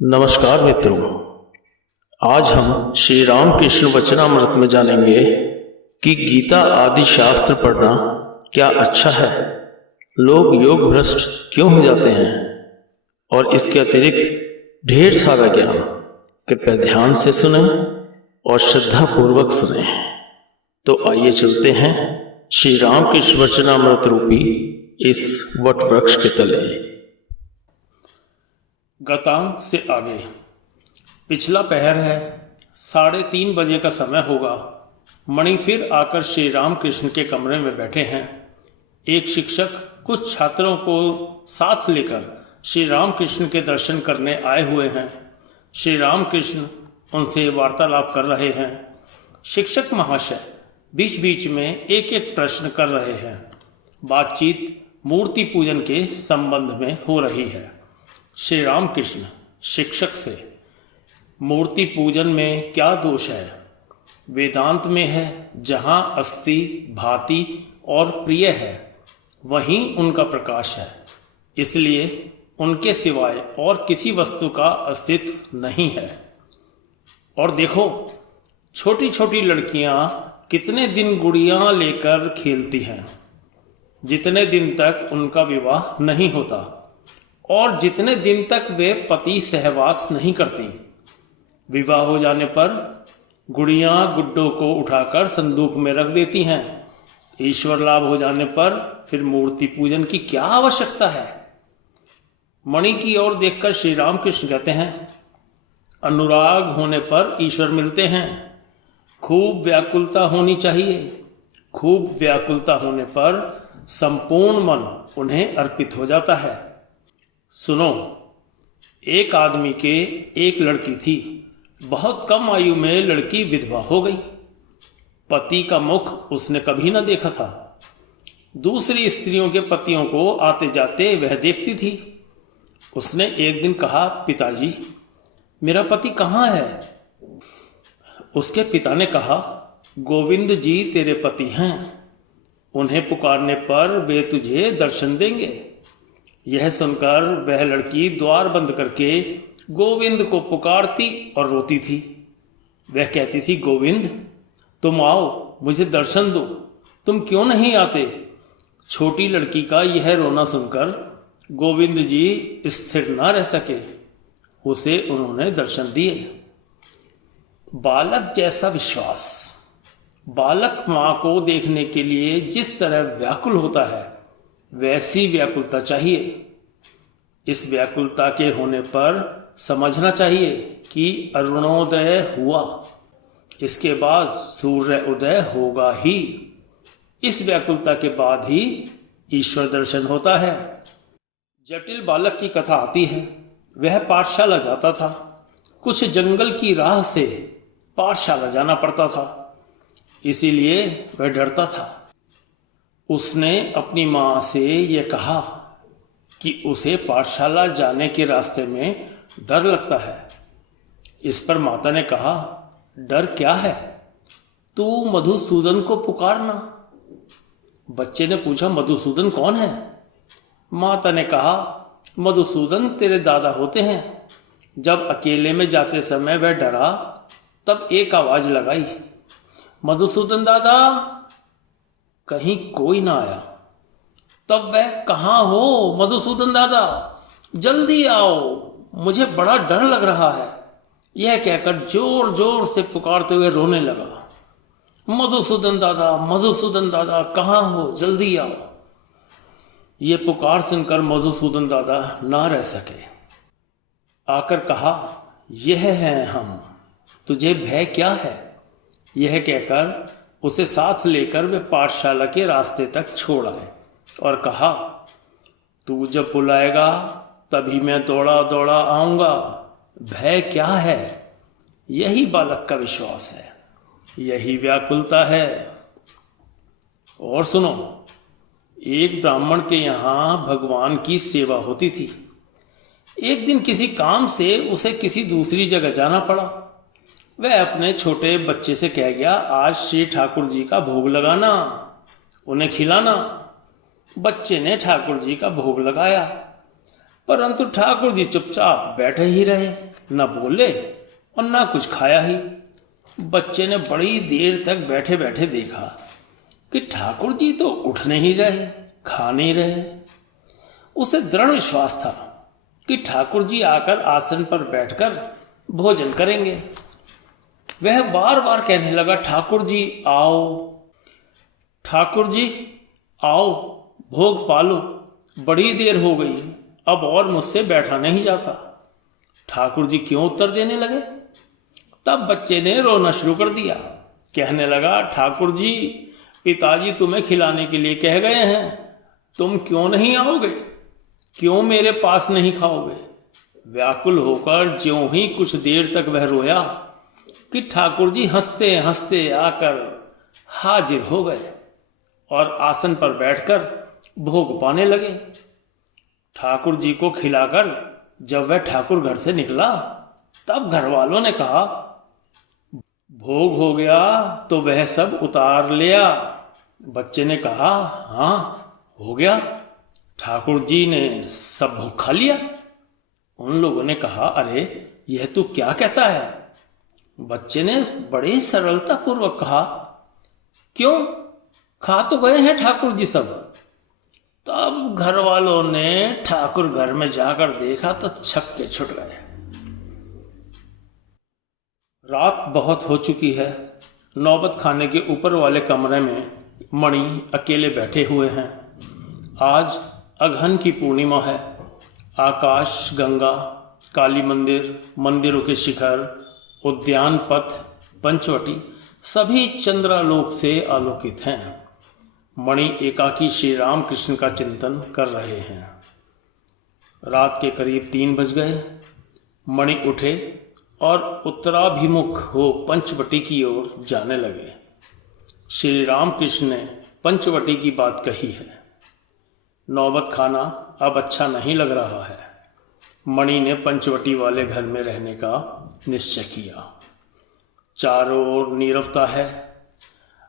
नमस्कार मित्रों, आज हम श्री राम कृष्ण वचनामृत में जानेंगे कि गीता आदि शास्त्र पढ़ना क्या अच्छा है, लोग योग भ्रष्ट क्यों हो जाते हैं और इसके अतिरिक्त ढेर सारा ज्ञान। कृपया ध्यान से सुने और श्रद्धा पूर्वक सुने। तो आइए चलते हैं श्री राम कृष्ण वचनामृत रूपी इस वट वृक्ष के तले। गतांक से आगे पिछला पहर है, 3:30 बजे का समय होगा। मणि फिर आकर श्री राम कृष्ण के कमरे में बैठे हैं। एक शिक्षक कुछ छात्रों को साथ लेकर श्री राम कृष्ण के दर्शन करने आए हुए हैं। श्री राम कृष्ण उनसे वार्तालाप कर रहे हैं। शिक्षक महाशय बीच बीच में एक एक प्रश्न कर रहे हैं। बातचीत मूर्ति पूजन के संबंध में हो रही है। श्री राम कृष्ण शिक्षक से, मूर्ति पूजन में क्या दोष है? वेदांत में है, जहाँ अस्ति भाति और प्रिय है वहीं उनका प्रकाश है, इसलिए उनके सिवाय और किसी वस्तु का अस्तित्व नहीं है। और देखो, छोटी छोटी लड़कियां कितने दिन गुड़ियां लेकर खेलती हैं, जितने दिन तक उनका विवाह नहीं होता और जितने दिन तक वे पति सहवास नहीं करती। विवाह हो जाने पर गुड़ियां गुड्डों को उठाकर संदूक में रख देती हैं। ईश्वर लाभ हो जाने पर फिर मूर्ति पूजन की क्या आवश्यकता है? मणि की ओर देखकर श्री राम कृष्ण कहते हैं, अनुराग होने पर ईश्वर मिलते हैं। खूब व्याकुलता होनी चाहिए। खूब व्याकुलता होने पर संपूर्ण मन उन्हें अर्पित हो जाता है। सुनो, एक आदमी के एक लड़की थी। बहुत कम आयु में लड़की विधवा हो गई। पति का मुख उसने कभी न देखा था। दूसरी स्त्रियों के पतियों को आते जाते वह देखती थी। उसने एक दिन कहा, पिताजी, मेरा पति कहाँ है? उसके पिता ने कहा, गोविंद जी तेरे पति हैं। उन्हें पुकारने पर वे तुझे दर्शन देंगे। यह सुनकर वह लड़की द्वार बंद करके गोविंद को पुकारती और रोती थी। वह कहती थी, गोविंद तुम आओ, मुझे दर्शन दो, तुम क्यों नहीं आते? छोटी लड़की का यह रोना सुनकर गोविंद जी स्थिर न रह सके। उसे उन्होंने दर्शन दिए। बालक जैसा विश्वास। बालक माँ को देखने के लिए जिस तरह व्याकुल होता है, वैसी व्याकुलता चाहिए। इस व्याकुलता के होने पर समझना चाहिए कि अरुणोदय हुआ, इसके बाद सूर्य उदय होगा ही। इस व्याकुलता के बाद ही ईश्वर दर्शन होता है। जटिल बालक की कथा आती है। वह पाठशाला जाता था। कुछ जंगल की राह से पाठशाला जाना पड़ता था, इसीलिए वह डरता था। उसने अपनी माँ से यह कहा कि उसे पाठशाला जाने के रास्ते में डर लगता है। इस पर माता ने कहा, डर क्या है, तू मधुसूदन को पुकारना। बच्चे ने पूछा, मधुसूदन कौन है? माता ने कहा, मधुसूदन तेरे दादा होते हैं। जब अकेले में जाते समय वह डरा, तब एक आवाज लगाई, मधुसूदन दादा। कहीं कोई ना आया। तब वह, कहाँ हो मधुसूदन दादा, जल्दी आओ, मुझे बड़ा डर लग रहा है। यह कहकर जोर जोर से पुकारते हुए रोने लगा, मधुसूदन दादा, मधुसूदन दादा, कहाँ हो, जल्दी आओ। ये पुकार सुनकर मधुसूदन दादा ना रह सके। आकर कहा, यह हैं हम, तुझे भय क्या है? यह कहकर उसे साथ लेकर वे पाठशाला के रास्ते तक छोड़ आए और कहा, तू जब बुलाएगा तभी मैं दौड़ा दौड़ा आऊंगा। भय क्या है? यही बालक का विश्वास है, यही व्याकुलता है। और सुनो, एक ब्राह्मण के यहाँ भगवान की सेवा होती थी। एक दिन किसी काम से उसे किसी दूसरी जगह जाना पड़ा। वह अपने छोटे बच्चे से कह गया, आज श्री ठाकुर जी का भोग लगाना, उन्हें खिलाना। बच्चे ने ठाकुर जी का भोग लगाया, परंतु ठाकुर जी चुपचाप बैठे ही रहे। न बोले और न कुछ खाया ही। बच्चे ने बड़ी देर तक बैठे बैठे देखा कि ठाकुर जी तो उठ नहीं रहे, खा नहीं रहे। उसे दृढ़ विश्वास था कि ठाकुर जी आकर आसन पर बैठकर भोजन करेंगे। वह बार बार कहने लगा, ठाकुर जी आओ, ठाकुर जी आओ, भोग पालो, बड़ी देर हो गई, अब और मुझसे बैठा नहीं जाता। ठाकुर जी क्यों उत्तर देने लगे? तब बच्चे ने रोना शुरू कर दिया। कहने लगा, ठाकुर जी पिताजी तुम्हें खिलाने के लिए कह गए हैं, तुम क्यों नहीं आओगे? क्यों मेरे पास नहीं खाओगे? व्याकुल होकर ज्यों ही कुछ देर तक वह रोया कि ठाकुर जी हंसते हंसते आकर हाजिर हो गए और आसन पर बैठकर भोग पाने लगे। ठाकुर जी को खिलाकर जब वह ठाकुर घर से निकला तब घर वालों ने कहा, भोग हो गया तो वह सब उतार लिया। बच्चे ने कहा, हाँ हो गया, ठाकुर जी ने सब भोग खा लिया। उन लोगों ने कहा, अरे यह तू क्या कहता है? बच्चे ने बड़ी सरलता पूर्वक कहा, क्यों, खा तो गए हैं ठाकुर जी सब। तब घर वालों ने ठाकुर घर में जाकर देखा तो छक्के छुट गए। रात बहुत हो चुकी है। नौबत खाने के ऊपर वाले कमरे में मणि अकेले बैठे हुए हैं। आज अगहन की पूर्णिमा है। आकाश, गंगा, काली मंदिर, मंदिरों के शिखर, उद्यान पथ, पंचवटी सभी चंद्रालोक से आलोकित हैं। मणि एकाकी श्री राम कृष्ण का चिंतन कर रहे हैं। रात के करीब 3 बज गए। मणि उठे और उत्तराभिमुख हो पंचवटी की ओर जाने लगे। श्री राम कृष्ण ने पंचवटी की बात कही है। नौबत खाना अब अच्छा नहीं लग रहा है। मणि ने पंचवटी वाले घर में रहने का निश्चय किया। चारों ओर नीरवता है।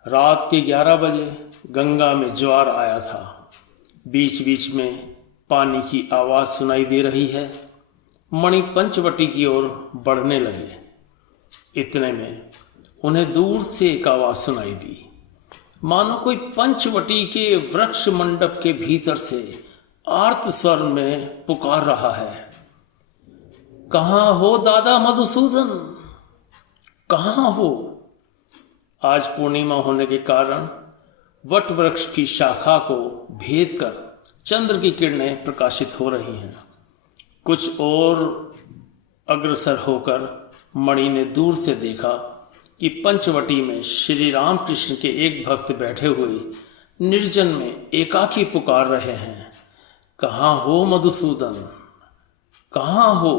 रात के 11 बजे गंगा में ज्वार आया था। बीच बीच में पानी की आवाज सुनाई दे रही है। मणि पंचवटी की ओर बढ़ने लगे। इतने में उन्हें दूर से एक आवाज सुनाई दी, मानो कोई पंचवटी के वृक्ष मंडप के भीतर से आर्त स्वर में पुकार रहा है, कहाँ हो दादा मधुसूदन, कहाँ हो? आज पूर्णिमा होने के कारण वट वृक्ष की शाखा को भेद कर चंद्र की किरणें प्रकाशित हो रही हैं। कुछ और अग्रसर होकर मणि ने दूर से देखा कि पंचवटी में श्री राम कृष्ण के एक भक्त बैठे हुए निर्जन में एकाकी पुकार रहे हैं, कहाँ हो मधुसूदन, कहाँ हो?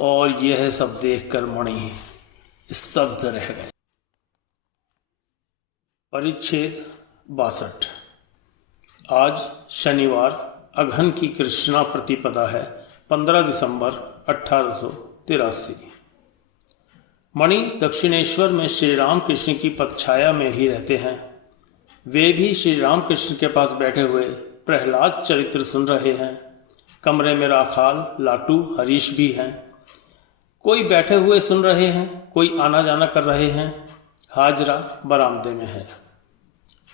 और यह सब देखकर मणि स्तब्ध रह गए। परिच्छेद 62। आज शनिवार अगहन की कृष्णा प्रतिपदा है, 15 दिसंबर 1883। मणि दक्षिणेश्वर में श्री राम कृष्ण की पदछाया में ही रहते हैं। वे भी श्री राम कृष्ण के पास बैठे हुए प्रहलाद चरित्र सुन रहे हैं। कमरे में राखाल, लाटू, हरीश भी हैं। कोई बैठे हुए सुन रहे हैं, कोई आना जाना कर रहे हैं। हाजरा बरामदे में है।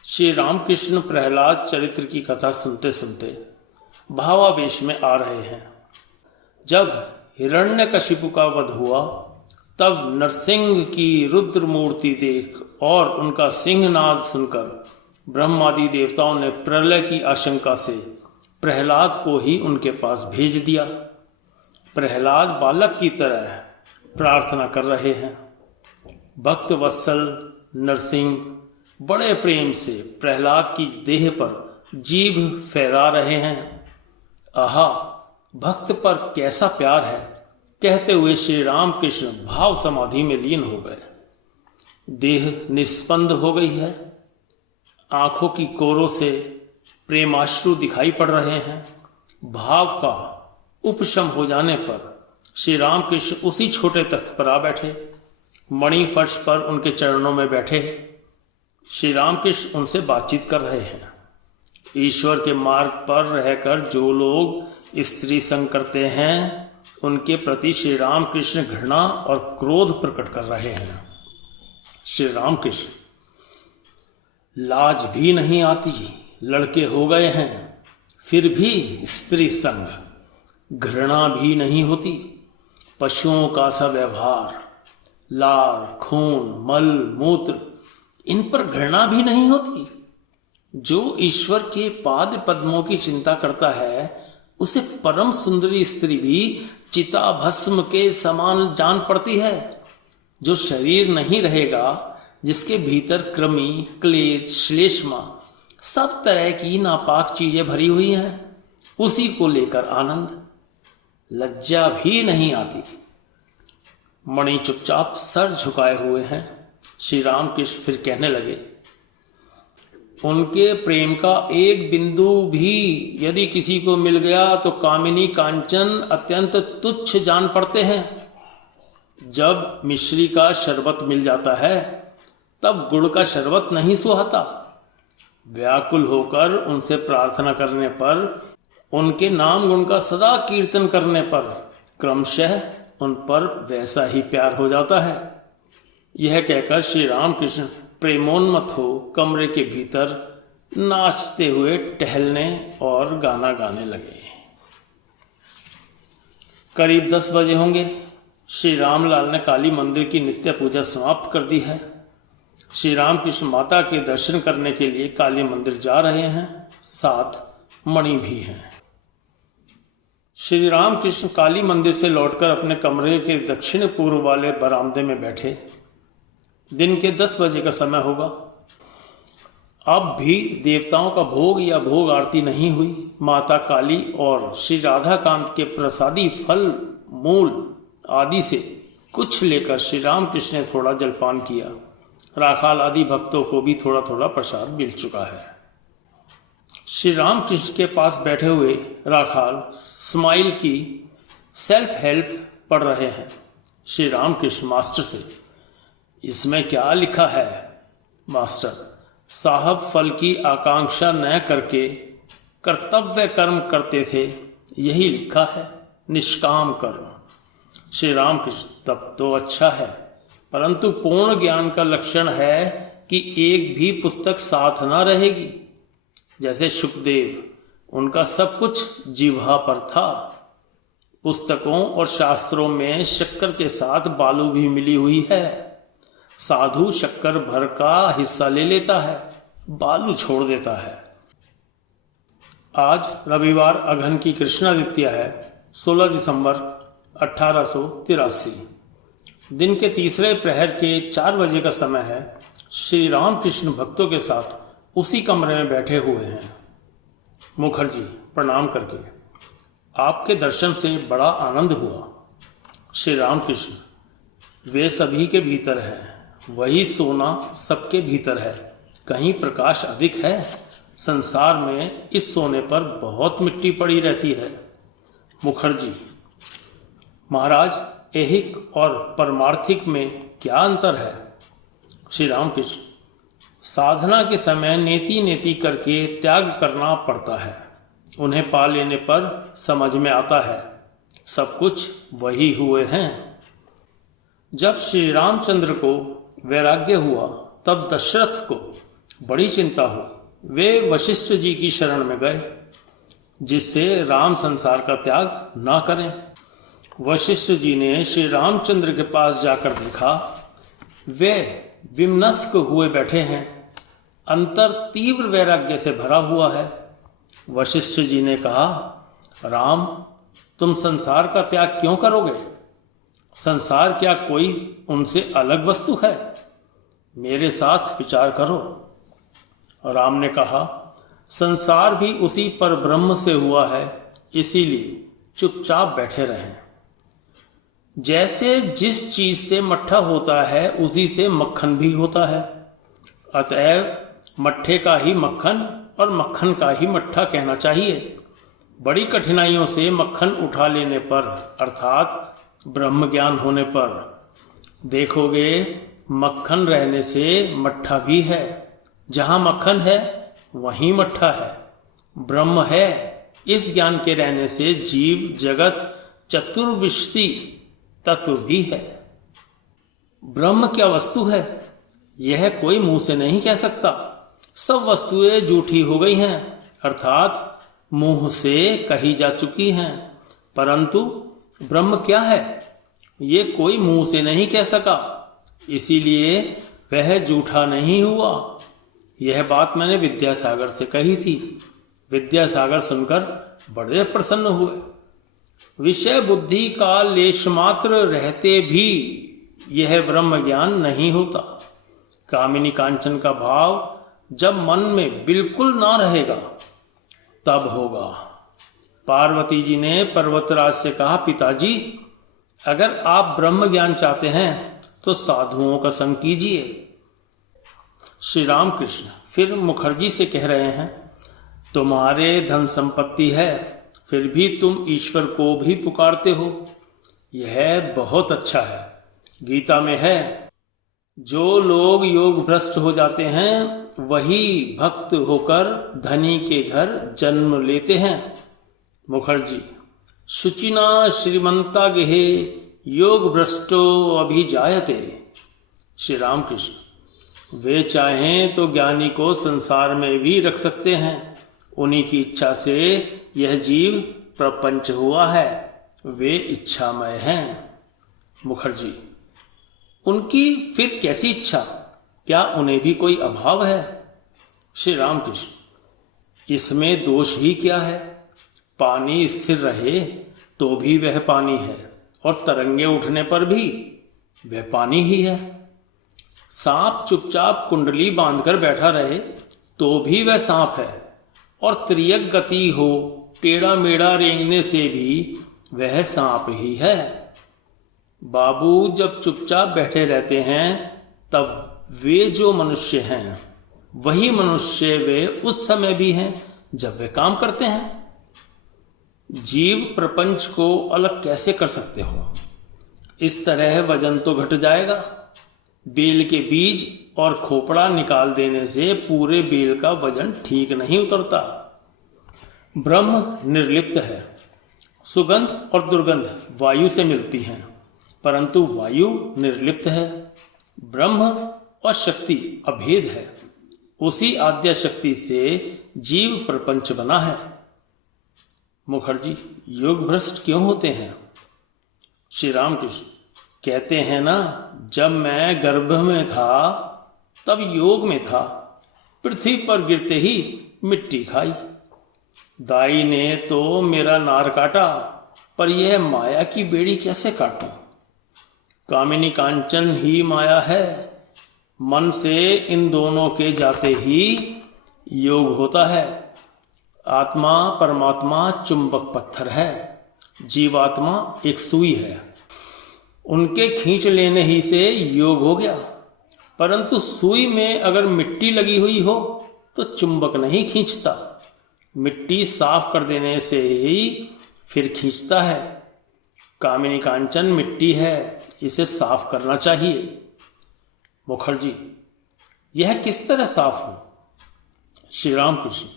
श्री रामकृष्ण प्रहलाद चरित्र की कथा सुनते सुनते भावावेश में आ रहे हैं। जब हिरण्यकशिपु का वध हुआ तब नरसिंह की रुद्र मूर्ति देख और उनका सिंहनाद सुनकर ब्रह्मादि देवताओं ने प्रलय की आशंका से प्रहलाद को ही उनके पास भेज दिया। प्रहलाद बालक की तरह प्रार्थना कर रहे हैं। भक्त वत्सल नरसिंह बड़े प्रेम से प्रहलाद की देह पर जीभ फैला रहे हैं। आहा, भक्त पर कैसा प्यार है, कहते हुए श्री राम कृष्ण भाव समाधि में लीन हो गए। देह निस्पंद हो गई है। आंखों की कोरों से प्रेमाश्रु दिखाई पड़ रहे हैं। भाव का उपशम हो जाने पर श्री राम कृष्ण उसी छोटे तख्त पर आ बैठे। मणि फर्श पर उनके चरणों में बैठे। श्री राम कृष्ण उनसे बातचीत कर रहे हैं। ईश्वर के मार्ग पर रहकर जो लोग स्त्री संग करते हैं उनके प्रति श्री राम कृष्ण घृणा और क्रोध प्रकट कर रहे हैं। श्री राम कृष्ण, लाज भी नहीं आती, लड़के हो गए हैं, फिर भी स्त्री संग, घृणा भी नहीं होती, पशुओं का सा व्यवहार, लार, खून, मल, मूत्र, इन पर घृणा भी नहीं होती। जो ईश्वर के पाद पद्मों की चिंता करता है, उसे परम सुंदरी स्त्री भी चिता भस्म के समान जान पड़ती है। जो शरीर नहीं रहेगा, जिसके भीतर कृमि, क्लेद, श्लेष्मा, सब तरह की नापाक चीजें भरी हुई हैं, उसी को लेकर आनंद, लज्जा भी नहीं आती। मणि चुपचाप सर झुकाए हुए हैं। श्री राम कृष्ण फिर कहने लगे, उनके प्रेम का एक बिंदु भी यदि किसी को मिल गया तो कामिनी कांचन अत्यंत तुच्छ जान पड़ते हैं। जब मिश्री का शरबत मिल जाता है, तब गुड़ का शरबत नहीं सुहाता। व्याकुल होकर उनसे प्रार्थना करने पर, उनके नाम गुण का सदा कीर्तन करने पर क्रमशः उन पर वैसा ही प्यार हो जाता है। यह कहकर श्री राम कृष्ण प्रेमोन्मत्त हो कमरे के भीतर नाचते हुए टहलने और गाना गाने लगे। करीब 10 बजे होंगे। श्री रामलाल ने काली मंदिर की नित्य पूजा समाप्त कर दी है। श्री रामकृष्ण माता के दर्शन करने के लिए काली मंदिर जा रहे हैं, साथ मणि भी हैं। श्री रामकृष्ण काली मंदिर से लौटकर अपने कमरे के दक्षिण पूर्व वाले बरामदे में बैठे। दिन के 10 बजे का समय होगा। अब भी देवताओं का भोग या भोग आरती नहीं हुई। माता काली और श्री राधाकांत के प्रसादी फल, मूल आदि से कुछ लेकर श्री रामकृष्ण ने थोड़ा जलपान किया। राखाल आदि भक्तों को भी थोड़ा थोड़ा प्रसाद मिल चुका है। श्री रामकृष्ण के पास बैठे हुए राखाल स्माइल की सेल्फ हेल्प पढ़ रहे हैं। श्री रामकृष्ण मास्टर से, इसमें क्या लिखा है? मास्टर, साहब फल की आकांक्षा न करके कर्तव्य कर्म करते थे, यही लिखा है, निष्काम कर्म। श्री रामकृष्ण, तब तो अच्छा है, परंतु पूर्ण ज्ञान का लक्षण है कि एक भी पुस्तक साथ न रहेगी। जैसे सुखदेव, उनका सब कुछ जिह्वा पर था। पुस्तकों और शास्त्रों में शक्कर के साथ बालू भी मिली हुई है। साधु शक्कर भर का हिस्सा ले लेता है, बालू छोड़ देता है। आज रविवार अगहन की कृष्णा द्वितीया है, 16 दिसंबर 1883। दिन के तीसरे प्रहर के 4 बजे का समय है। श्री रामकृष्ण भक्तों के साथ उसी कमरे में बैठे हुए हैं। मुखर्जी प्रणाम करके, आपके दर्शन से बड़ा आनंद हुआ। श्री रामकृष्ण, वे सभी के भीतर है, वही सोना सबके भीतर है। कहीं प्रकाश अधिक है? संसार में इस सोने पर बहुत मिट्टी पड़ी रहती है। मुखर्जी, महाराज, ऐहिक और परमार्थिक में क्या अंतर है? श्री रामकृष्ण, साधना के समय नेति नेति करके त्याग करना पड़ता है। उन्हें पा लेने पर समझ में आता है, सब कुछ वही हुए हैं। जब श्री रामचंद्र को वैराग्य हुआ, तब दशरथ को बड़ी चिंता हुई। वे वशिष्ठ जी की शरण में गए, जिससे राम संसार का त्याग ना करें। वशिष्ठ जी ने श्री रामचंद्र के पास जाकर देखा, वे विमनस्क हुए बैठे हैं, अंतर तीव्र वैराग्य से भरा हुआ है। वशिष्ठ जी ने कहा, राम, तुम संसार का त्याग क्यों करोगे? संसार क्या कोई उनसे अलग वस्तु है? मेरे साथ विचार करो। राम ने कहा, संसार भी उसी पर ब्रह्म से हुआ है, इसीलिए चुपचाप बैठे रहें। जैसे जिस चीज से मट्ठा होता है, उसी से मक्खन भी होता है। अतएव मट्ठे का ही मक्खन और मक्खन का ही मट्ठा कहना चाहिए। बड़ी कठिनाइयों से मक्खन उठा लेने पर, अर्थात ब्रह्म ज्ञान होने पर, देखोगे मक्खन रहने से मट्ठा भी है। जहां मक्खन है वहीं मट्ठा है। ब्रह्म है। इस ज्ञान के रहने से जीव जगत चतुर्विंशति तत्व भी है। ब्रह्म क्या वस्तु है, यह कोई मुंह से नहीं कह सकता। सब वस्तुएं झूठी हो गई हैं, अर्थात मुंह से कही जा चुकी हैं। परंतु ब्रह्म क्या है, ये कोई मुंह से नहीं कह सका, इसीलिए वह झूठा नहीं हुआ। यह बात मैंने विद्यासागर से कही थी। विद्यासागर सुनकर बड़े प्रसन्न हुए। विषय बुद्धि का लेश मात्र रहते भी यह ब्रह्म ज्ञान नहीं होता। कामिनी कांचन का भाव जब मन में बिल्कुल ना रहेगा तब होगा। पार्वती जी ने पर्वतराज से कहा, पिताजी अगर आप ब्रह्म ज्ञान चाहते हैं तो साधुओं का संग कीजिए। श्री रामकृष्ण फिर मुखर्जी से कह रहे हैं, तुम्हारे धन संपत्ति है फिर भी तुम ईश्वर को भी पुकारते हो, यह बहुत अच्छा है। गीता में है, जो लोग योग भ्रष्ट हो जाते हैं वही भक्त होकर धनी के घर जन्म लेते हैं। मुखर्जी, शुचिना श्रीमंता गेहे योग भ्रष्टो अभिजायते। श्री रामकृष्ण, वे चाहें तो ज्ञानी को संसार में भी रख सकते हैं, उन्हीं की इच्छा से यह जीव प्रपंच हुआ है, वे इच्छामय हैं। मुखर्जी, उनकी फिर कैसी इच्छा, क्या उन्हें भी कोई अभाव है? श्री रामकृष्ण, इसमें दोष ही क्या है? पानी स्थिर रहे तो भी वह पानी है और तरंगे उठने पर भी वह पानी ही है। सांप चुपचाप कुंडली बांधकर बैठा रहे तो भी वह सांप है और त्रियक गति हो, टेढ़ा मेढ़ा रेंगने से भी वह सांप ही है। बाबू जब चुपचाप बैठे रहते हैं तब वे जो मनुष्य हैं वही मनुष्य वे उस समय भी हैं जब वे काम करते हैं। जीव प्रपंच को अलग कैसे कर सकते हो? इस तरह वजन तो घट जाएगा। बेल के बीज और खोपड़ा निकाल देने से पूरे बेल का वजन ठीक नहीं उतरता। ब्रह्म निर्लिप्त है। सुगंध और दुर्गंध वायु से मिलती हैं, परंतु वायु निर्लिप्त है। ब्रह्म और शक्ति अभेद है। उसी आद्या शक्ति से जीव प्रपंच बना है। मुखर्जी, योग भ्रष्ट क्यों होते हैं? श्री रामकृष्ण, कहते हैं ना, जब मैं गर्भ में था तब योग में था, पृथ्वी पर गिरते ही मिट्टी खाई। दाई ने तो मेरा नार काटा, पर यह माया की बेड़ी कैसे काटूं? कामिनी कांचन ही माया है। मन से इन दोनों के जाते ही योग होता है। आत्मा परमात्मा चुंबक पत्थर है, जीवात्मा एक सुई है। उनके खींच लेने ही से योग हो गया। परंतु सुई में अगर मिट्टी लगी हुई हो तो चुंबक नहीं खींचता, मिट्टी साफ कर देने से ही फिर खींचता है। कामिनी कांचन मिट्टी है, इसे साफ करना चाहिए। मुखर्जी, यह किस तरह साफ हो? श्री रामकृष्ण,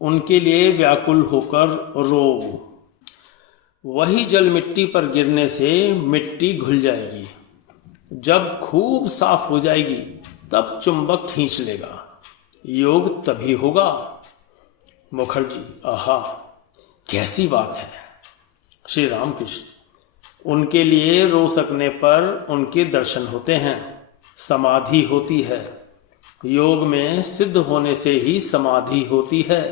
उनके लिए व्याकुल होकर रो। वही जल मिट्टी पर गिरने से मिट्टी घुल जाएगी। जब खूब साफ हो जाएगी तब चुंबक खींच लेगा, योग तभी होगा। मुखर्जी, आहा, कैसी बात है। श्री रामकृष्ण, उनके लिए रो सकने पर उनके दर्शन होते हैं, समाधि होती है। योग में सिद्ध होने से ही समाधि होती है।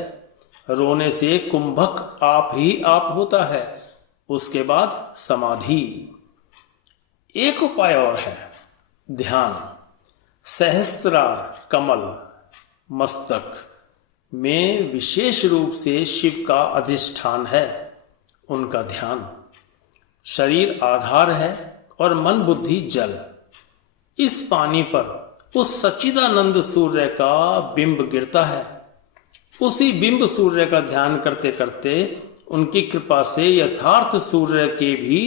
रोने से कुंभक आप ही आप होता है, उसके बाद समाधि। एक उपाय और है, ध्यान। सहस्त्रार कमल मस्तक में विशेष रूप से शिव का अधिष्ठान है, उनका ध्यान। शरीर आधार है और मन बुद्धि जल। इस पानी पर उस सच्चिदानंद सूर्य का बिंब गिरता है। उसी बिंब सूर्य का ध्यान करते करते उनकी कृपा से यथार्थ सूर्य के भी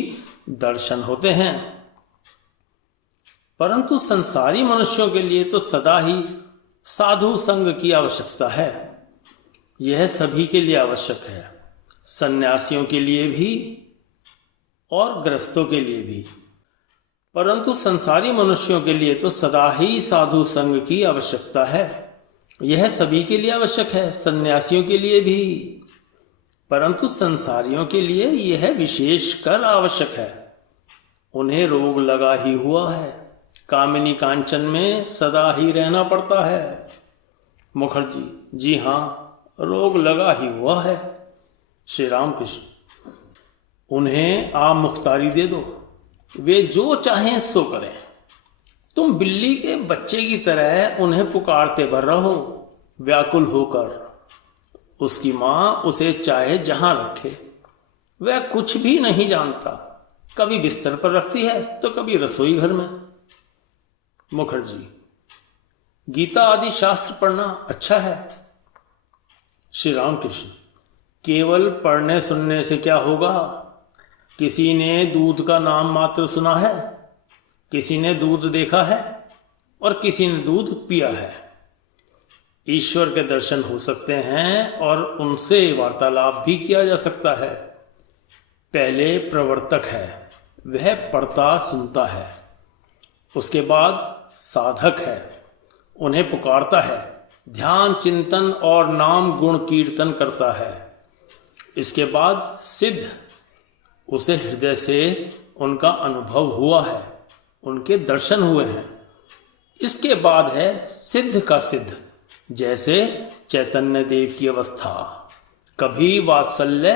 दर्शन होते हैं। परंतु संसारी मनुष्यों के लिए तो सदा ही साधु संग की आवश्यकता है। यह सभी के लिए आवश्यक है, सन्यासियों के लिए भी। और गृहस्थों के लिए भी, परंतु संसारी मनुष्यों के लिए तो सदा ही साधु संग की आवश्यकता है। यह सभी के लिए आवश्यक है, सन्यासियों के लिए भी, परंतु संसारियों के लिए यह विशेषकर आवश्यक है। उन्हें रोग लगा ही हुआ है, कामिनी कांचन में सदा ही रहना पड़ता है। मुखर्जी: जी हाँ, रोग लगा ही हुआ है। श्री रामकृष्ण: उन्हें आप मुख्तारी दे दो, वे जो चाहें सो करें। तुम बिल्ली के बच्चे की तरह उन्हें पुकारते भर रहो, व्याकुल होकर। उसकी मां उसे चाहे जहां रखे, वह कुछ भी नहीं जानता। कभी बिस्तर पर रखती है तो कभी रसोई घर में। मुखर्जी: गीता आदि शास्त्र पढ़ना अच्छा है। श्री रामकृष्ण: केवल पढ़ने सुनने से क्या होगा? किसी ने दूध का नाम मात्र सुना है, किसी ने दूध देखा है और किसी ने दूध पिया है। ईश्वर के दर्शन हो सकते हैं और उनसे वार्तालाप भी किया जा सकता है। पहले प्रवर्तक है, वह पढ़ता सुनता है। उसके बाद साधक है, उन्हें पुकारता है, ध्यान चिंतन और नाम गुण कीर्तन करता है। इसके बाद सिद्ध, उसे हृदय से उनका अनुभव हुआ है, उनके दर्शन हुए हैं। इसके बाद है सिद्ध का सिद्ध, जैसे चैतन्य देव की अवस्था, कभी वात्सल्य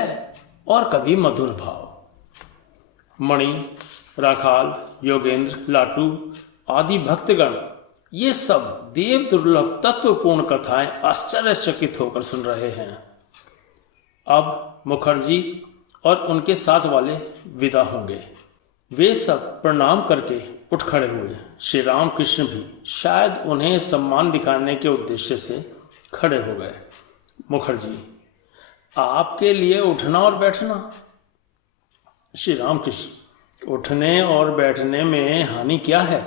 और कभी मधुर भाव। मणि, राखाल, योगेंद्र, लाटू आदि भक्तगण ये सब देव दुर्लभ तत्वपूर्ण कथाएं आश्चर्यचकित होकर सुन रहे हैं। अब मुखर्जी और उनके साथ वाले विदा होंगे। वे सब प्रणाम करके उठ खड़े हुए। श्री रामकृष्ण भी शायद उन्हें सम्मान दिखाने के उद्देश्य से खड़े हो गए। मुखर्जी: आपके लिए उठना और बैठना। श्री रामकृष्ण: उठने और बैठने में हानि क्या है?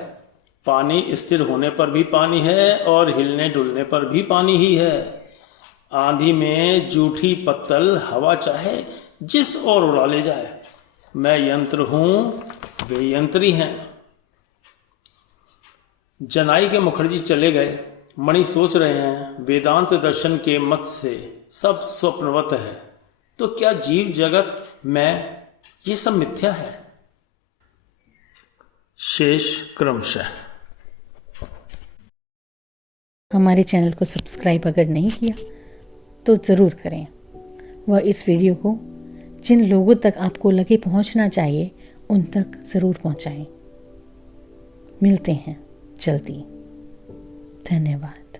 पानी स्थिर होने पर भी पानी है और हिलने डुलने पर भी पानी ही है। आंधी में जूठी पत्तल हवा चाहे जिस ओर उड़ा ले जाए। मैं यंत्र हूं, वे यंत्री हैं। जनाई के मुखर्जी चले गए। मणि सोच रहे हैं, वेदांत दर्शन के मत से सब स्वप्नवत है, तो क्या जीव जगत, मैं, ये सब मिथ्या है? शेष क्रमशः। हमारे चैनल को सब्सक्राइब अगर नहीं किया तो ज़रूर करें, वह इस वीडियो को जिन लोगों तक आपको लगे पहुंचना चाहिए उन तक ज़रूर पहुंचाएं। मिलते हैं जल्दी। धन्यवाद।